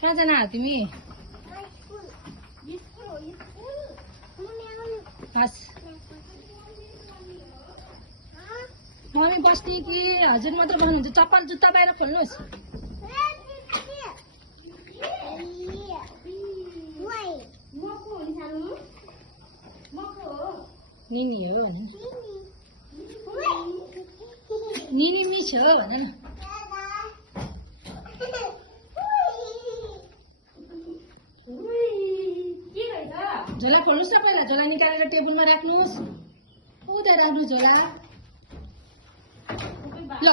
कहाँ जान आयो तिमी? बस मम्मी बस्ने कि हजुर मात्र बस्नुहुन्छ? चप्पल जुत्ता बाहिर खोल्नुहोस्। निनी हो भन न। निनी मिस हो भन न। झोला खोल्नुहोस् न पहिला। झोला निकालेर टेबलमा राख्नुहोस्। उता राख्नु झोला। ल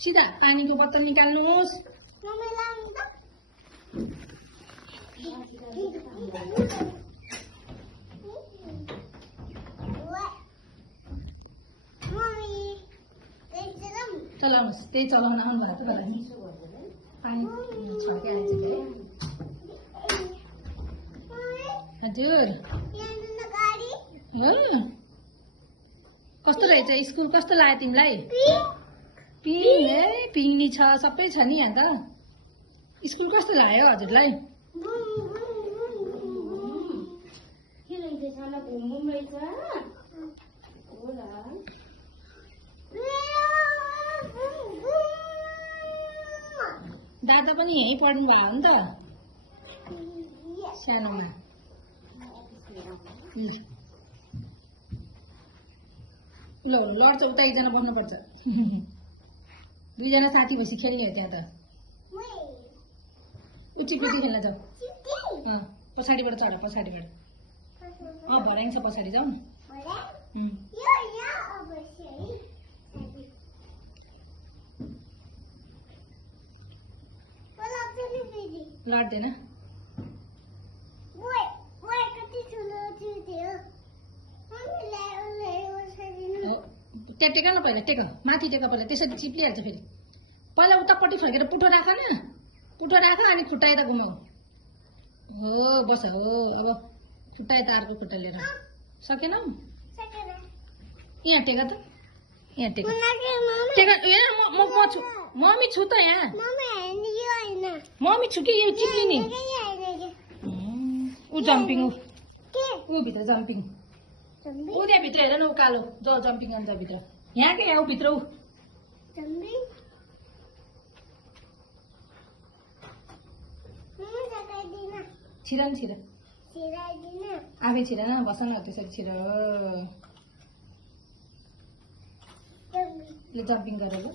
सिधा पानीको बोतल निकाल्नुहोस्। चलाउनुहोस्। त्यही चलाउन आउनु भएको होला नि। पानी छर्के आएछ के? हजुर हो। कस्तो रहेछ स्कुल? कस्तो लाग्यो तिमीलाई? पिङ है पिङ्नी छ, सबै छ नि यहाँ त। स्कुल कस्तो लाग्यो हजुरलाई? दादा पनि यहीँ पढ्नु भयो नि त सानोमा। ल लड्छ उता एकजना बस्नुपर्छ। दुईजना साथी भएपछि खेल्ने हो त्यहाँ त। उचिपिची खेल्न जाऊ। पछाडिबाट चढ पछाडिबाट। भर्याङ छ पछाडि जाऊ न। लड्दैन। त्यहाँ टेक न पहिला। टेक माथि टेक पहिला। त्यसरी चिप्लिहाल्छ फेरि। पहिला उतापट्टि फर्केर पुठो राख न। पुठो राख अनि खुट्टा यता घुमाऊ। हो बस हो। अब खुट्टा यता अर्को खुट्टा लिएर। सकेनौ? यहाँ टेक त। यहाँ टेक टेक। मम्मी छु त यहाँ। मम्मी छु कि यो चिप्लिने। ऊ जम्पिङ। ऊ भित्र जम्पिङ। ऊ त्यहाँ भित्र हेर न उकालो। जाऊ जम्पिङ गर्छ भित्र। यहाँ के यहाँ भित्र ऊ। छिर न छिर। आफै छिर न। बस न त्यसरी छिर। जम्पिङ गरेर।